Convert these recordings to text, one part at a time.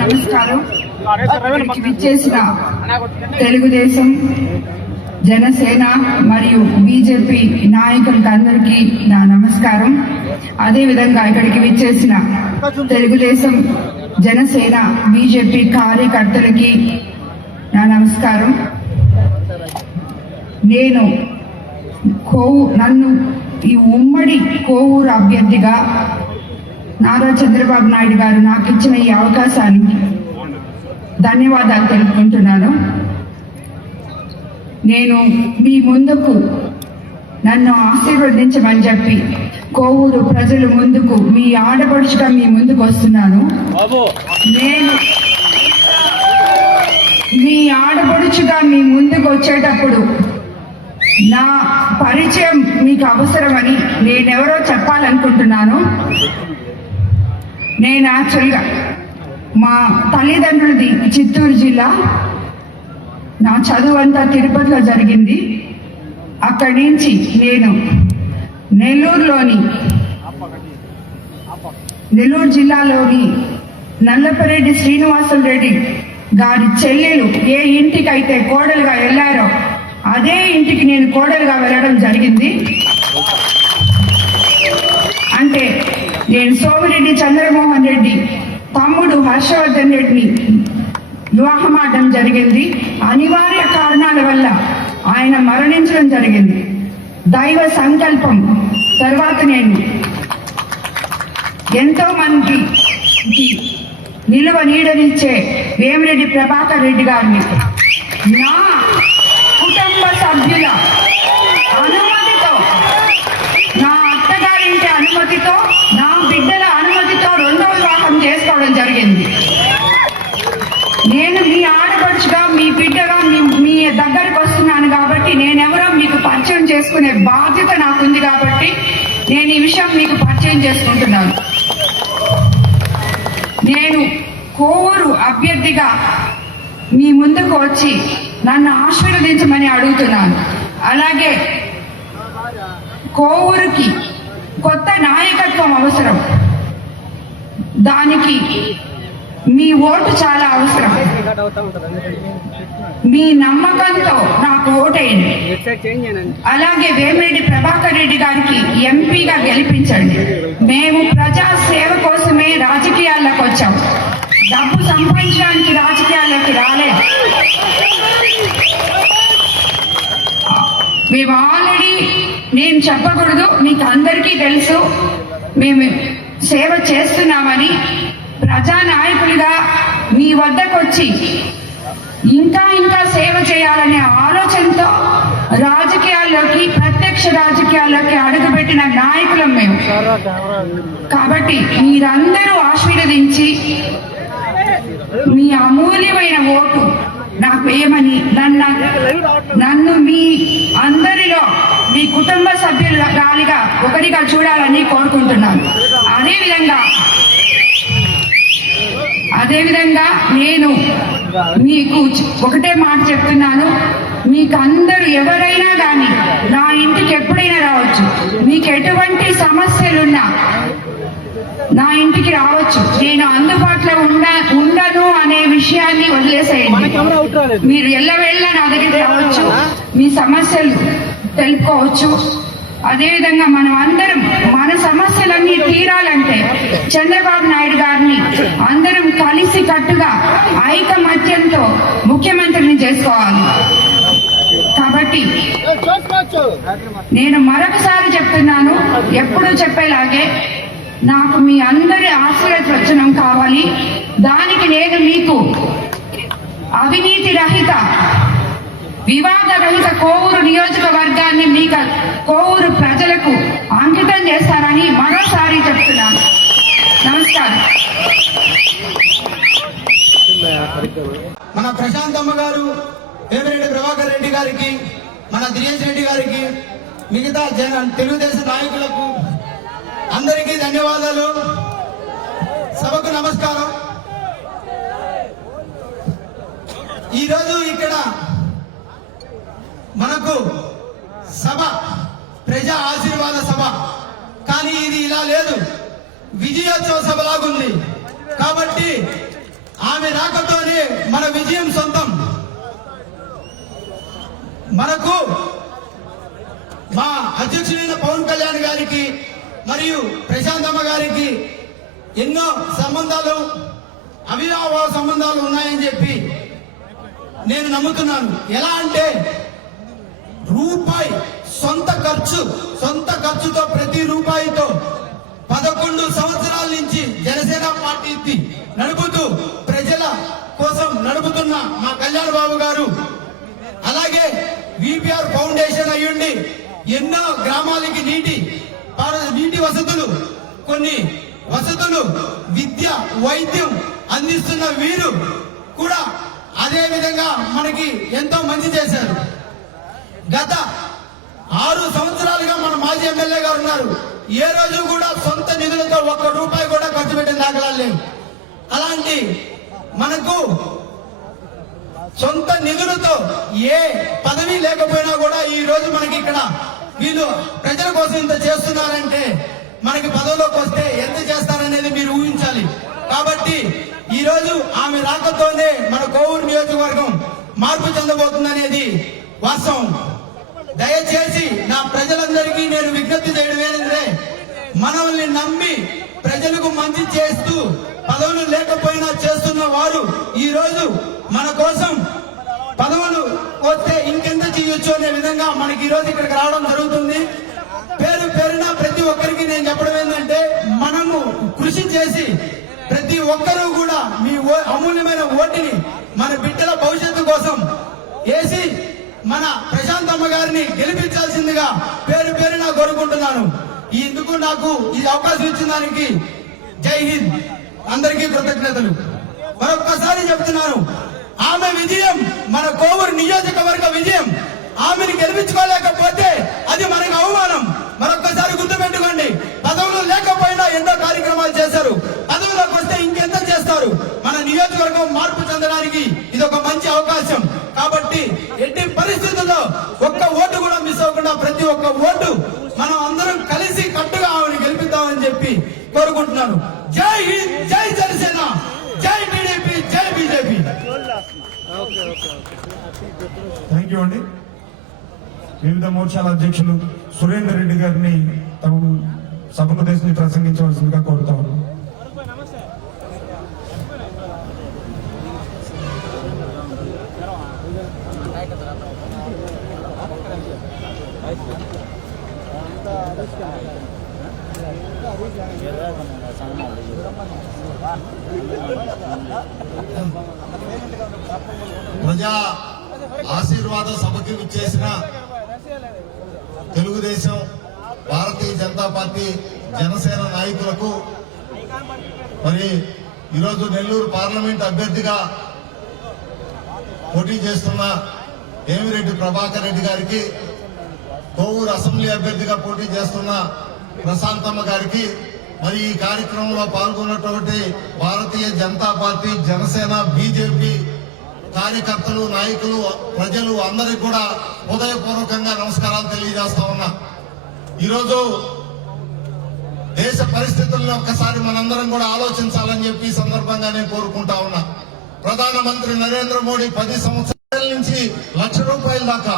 నమస్కారం విచ్చేసిన తెలుగుదేశం జనసేన మరియు బీజేపీ నాయకులకి అందరికీ నా నమస్కారం. అదేవిధంగా ఇక్కడికి విచ్చేసిన తెలుగుదేశం జనసేన బీజేపీ కార్యకర్తలకి నా నమస్కారం. నేను కోవు నన్ను ఈ ఉమ్మడి కోవూరు అభ్యర్థిగా నారా చంద్రబాబు నాయుడు గారు నాకు ఇచ్చిన ఈ అవకాశానికి ధన్యవాదాలు తెలుపుకుంటున్నాను. నేను మీ ముందుకు నన్ను ఆశీర్వదించమని చెప్పి కోవూరు ప్రజలు ముందుకు మీ ఆడపడుచుగా మీ ముందుకు వస్తున్నాను. నేను మీ ఆడపడుచుగా మీ ముందుకు వచ్చేటప్పుడు నా పరిచయం మీకు అవసరమని నేనెవరో చెప్పాలనుకుంటున్నాను. నేను యాక్చువల్గా మా తల్లిదండ్రులది చిత్తూరు జిల్లా. నా చదువు అంతా తిరుపతిలో జరిగింది. అక్కడి నుంచి నేను నెల్లూరులోని నెల్లూరు జిల్లాలోని నల్లపరెడ్డి శ్రీనివాసులు రెడ్డి గారి చెల్లెలు ఏ ఇంటికైతే కోడలుగా వెళ్ళారో అదే ఇంటికి నేను కోడలుగా వెళ్ళడం జరిగింది. నేను సోమిరెడ్డి చంద్రమోహన్ రెడ్డి తమ్ముడు హర్షవర్ధన్ రెడ్డిని వివాహమాడడం జరిగింది. అనివార్య కారణాల వల్ల ఆయన మరణించడం జరిగింది. దైవ సంకల్పం తర్వాత నేను ఎంతో మందికి నిలువ నీడనిచ్చే వేమిరెడ్డి ప్రభాకర్ రెడ్డి గారిని నా జరిగింది. నేను మీ ఆడపడుచుగా మీ బిడ్డగా మీ మీ దగ్గరకు వస్తున్నాను కాబట్టి నేనెవరో మీకు పరిచయం చేసుకునే బాధ్యత నాకుంది కాబట్టి నేను ఈ విషయం మీకు పరిచయం చేసుకుంటున్నాను. నేను కోవూరు అభ్యర్థిగా మీ ముందుకు వచ్చి నన్ను ఆశీర్వదించమని అడుగుతున్నాను. అలాగే కోవూరుకి కొత్త నాయకత్వం అవసరం. దానికి మీ ఓటు చాలా అవసరం. మీ నమ్మకంతో నాకు ఓటేయండి. అలాగే వేమిరెడ్డి ప్రభాకర్ రెడ్డి గారికి ఎంపీగా గెలిపించండి. మేము ప్రజా సేవ కోసమే రాజకీయాల్లోకి వచ్చాం. డబ్బు సంపాదించడానికి రాజకీయాల్లోకి రాలేదు మేము ఆల్రెడీ నేను చెప్పకూడదు మీకు అందరికీ తెలుసు. మేము సేవ చేస్తున్నామని ప్రజానాయకులుగా మీ వద్దకు వచ్చి ఇంకా ఇంకా సేవ చేయాలనే ఆలోచనతో రాజకీయాల్లోకి ప్రత్యక్ష రాజకీయాల్లోకి అడుగుపెట్టిన నాయకులం మేము. కాబట్టి మీరందరూ ఆశీర్వదించి మీ అమూల్యమైన ఓటు నాకు ఏమని నన్ను నన్ను మీ అందరిలో మీ కుటుంబ సభ్యురాలిగా ఒకరిగా చూడాలని కోరుకుంటున్నాను అదేవిధంగా అదేవిధంగా నేను మీకు ఒకటే మాట చెప్తున్నాను. మీకు అందరూ ఎవరైనా కానీ నా ఇంటికి ఎప్పుడైనా రావచ్చు. మీకు ఎటువంటి సమస్యలున్నా నా ఇంటికి రావచ్చు. నేను అందుబాటులో ఉండ ఉండను అనే విషయాన్ని వదిలేసేయండి. మీరు ఎల్లవేళ్ళ నా దగ్గరికి రావచ్చు. మీ సమస్యలు తెలుపుకోవచ్చు. అదేవిధంగా మనం అందరం మన సమస్యలన్నీ తీరాలంటే చంద్రబాబు నాయుడు గారిని అందరం కలిసి కట్టుగా ఐకమత్యంతో ముఖ్యమంత్రిని చేసుకోవాలి. కాబట్టి నేను మరొకసారి చెప్తున్నాను ఎప్పుడు చెప్పేలాగే నాకు మీ అందరి ఆశీర్వచనం కావాలి. దానికి నేను మీకు అవినీతి రహిత వివాద రహిత కోవూరు నియోజకవర్గాన్ని మీకు కోవూరు ప్రజలకు అంకితం చేస్తారని మరోసారి చెప్తున్నాను. నమస్కారం. మన ప్రశాంతమ్మ గారు వేమిరెడ్డి ప్రభాకర్ రెడ్డి గారికి మన దినేష్ రెడ్డి గారికి మిగతా జన తెలుగుదేశం నాయకులకు అందరికీ ధన్యవాదాలు. సభకు నమస్కారం. ఈరోజు ఇక్కడ మనకు సభ ప్రజా ఆశీర్వాద సభ. కానీ ఇది ఇలా లేదు. విజయోత్సవ సభ లాగుంది. కాబట్టి ఆమె రాకతోనే మన విజయం సొంతం. మనకు మా అధ్యక్షుడైన పవన్ కళ్యాణ్ గారికి మరియు ప్రశాంతమ్మ గారికి ఎన్నో సంబంధాలు అవినాభావ సంబంధాలు ఉన్నాయని చెప్పి నేను నమ్ముతున్నాను. ఎలా అంటే రూపాయి సొంత ఖర్చు సొంత ఖర్చుతో ప్రతి రూపాయితో పదకొండు సంవత్సరాల నుంచి జనసేన పార్టీ నడుపుతూ ప్రజల కోసం నడుపుతున్న మా కళ్యాణ్ బాబు గారు. అలాగే విపిఆర్ ఫౌండేషన్ అయ్యుండి ఎన్నో గ్రామాలకి నీటి పార- నీటి వసతులు కొన్ని వసతులు విద్య వైద్యం అందిస్తున్న వీరు కూడా అదే విధంగా మనకి ఎంతో మంచి చేశారు. గత ఆరు సంవత్సరాలుగా మన మాజీ ఎమ్మెల్యే గారు ఉన్నారు. ఏ రోజు కూడా సొంత నిధులతో ఒక్క రూపాయి కూడా ఖర్చు పెట్టిన దాఖలాలు లేవు. అలాంటి మనకు సొంత నిధులతో ఏ పదవి లేకపోయినా కూడా ఈ రోజు మనకి ఇక్కడ వీళ్ళు ప్రజల కోసం ఇంత చేస్తున్నారంటే మనకి పదవిలోకి వస్తే ఎంత చేస్తారనేది మీరు ఊహించాలి. కాబట్టి ఈ రోజు ఆమె రాకతోనే మన కోవూరు నియోజకవర్గం మార్పు చెందబోతుందనేది వాస్తవం. దయచేసి నా ప్రజలందరికీ నేను విజ్ఞప్తి చేయడం ఏంటంటే మనల్ని నమ్మి ప్రజలకు మంచి చేస్తూ పదవులు లేకపోయినా చేస్తున్న వారు ఈ రోజు మన కోసం పదవులు వస్తే ఇంకెంత చేయొచ్చు అనే విధంగా మనకి ఈ రోజు ఇక్కడికి రావడం జరుగుతుంది. పేరు పేరున ప్రతి ఒక్కరికి నేను చెప్పడం ఏంటంటే మనము కృషి చేసి ప్రతి ఒక్కరూ కూడా మీ ఓ- అమూల్యమైన ఓటుని మన బిడ్డల భవిష్యత్తు కోసం వేసి మన అమ్మగారిని గారిని గెలిపించాల్సిందిగా పేరు పేరున కోరుకుంటున్నాను. ఈ ఇందుకు నాకు ఈ అవకాశం ఇచ్చిన దానికి జై హింద్. అందరికీ కృతజ్ఞతలు. మరొక్కసారి చెప్తున్నాను. ఆమె విజయం మన కోవూరు నియోజకవర్గ విజయం. ఆమెను గెలిపించుకోలేకపోతే అది మనకు అవమానం. మరొక్కసారి గుర్తుపెట్టుకోండి. పదవులు లేకపోయినా ఎన్నో కార్యక్రమాలు చేశారు. పదవులకు వస్తే ఇంకెంత చేస్తారు? మన నియోజకవర్గం మార్పు చెందడానికి ఇది ఒక మంచి అవకాశం. కాబట్టి ఎట్టి పరిస్థితుల్లో ఒక్క ఓటు కూడా మిస్ అవ్వకుండా ప్రతి ఒక్క ఓటు మనం అందరం కలిసి కట్టుగా ఆవిడ గెలిపిద్దామని చెప్పి కోరుకుంటున్నాను. జై హింద్ జై జనసేన జై టీడీపీ జై బీజేపీ. థ్యాంక్ యూ అండి. వివిధ మోర్చాల అధ్యక్షులు సురేందర్ రెడ్డి గారిని తమ సభకు దేశం ప్రసంగించవలసిందిగా కోరుతా ఉన్నాం ప్రజా ఆశీర్వాద సభకి విచ్చేసిన తెలుగుదేశం భారతీయ జనతా పార్టీ జనసేన నాయకులకు మరి ఈరోజు నెల్లూరు పార్లమెంట్ అభ్యర్థిగా పోటీ చేస్తున్న ఏమిరెడ్డి ప్రభాకర్ రెడ్డి గారికి కోవూరు అసెంబ్లీ అభ్యర్థిగా పోటీ చేస్తున్న ప్రశాంతమ్మ గారికి మరి ఈ కార్యక్రమంలో పాల్గొన్నటువంటి భారతీయ జనతా పార్టీ జనసేన బీజేపీ కార్యకర్తలు నాయకులు ప్రజలు అందరికి కూడా హృదయపూర్వకంగా నమస్కారాలు తెలియజేస్తా ఉన్నా. ఈరోజు దేశ పరిస్థితులను ఒక్కసారి మనందరం కూడా ఆలోచించాలని చెప్పి సందర్భంగా నేను కోరుకుంటా ఉన్నా. ప్రధానమంత్రి నరేంద్ర మోడీ పది సంవత్సరాల నుంచి లక్ష రూపాయల దాకా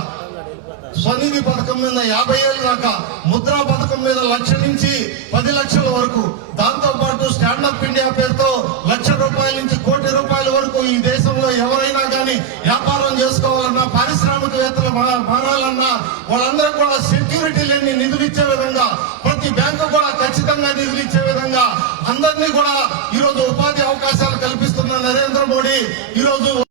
స్వనిధి పథకం మీద యాభై ఏళ్ళ దాకా ముద్రా పథకం మీద లక్ష నుంచి పది లక్షల వరకు. దాంతో పాటు స్టాండప్ ఇండియా పేరుతో లక్ష రూపాయల నుంచి కోటి రూపాయల వరకు ఈ దేశంలో ఎవరైనా కానీ వ్యాపారం చేసుకోవాలన్నా పారిశ్రామికవేత్తలు మారాలన్నా వాళ్ళందరూ కూడా సెక్యూరిటీ లేని నిధులు ఇచ్చే విధంగా ప్రతి బ్యాంకు కూడా ఖచ్చితంగా నిధులు ఇచ్చే విధంగా అందరినీ కూడా ఈరోజు ఉపాధి అవకాశాలు కల్పిస్తున్న నరేంద్ర మోడీ ఈరోజు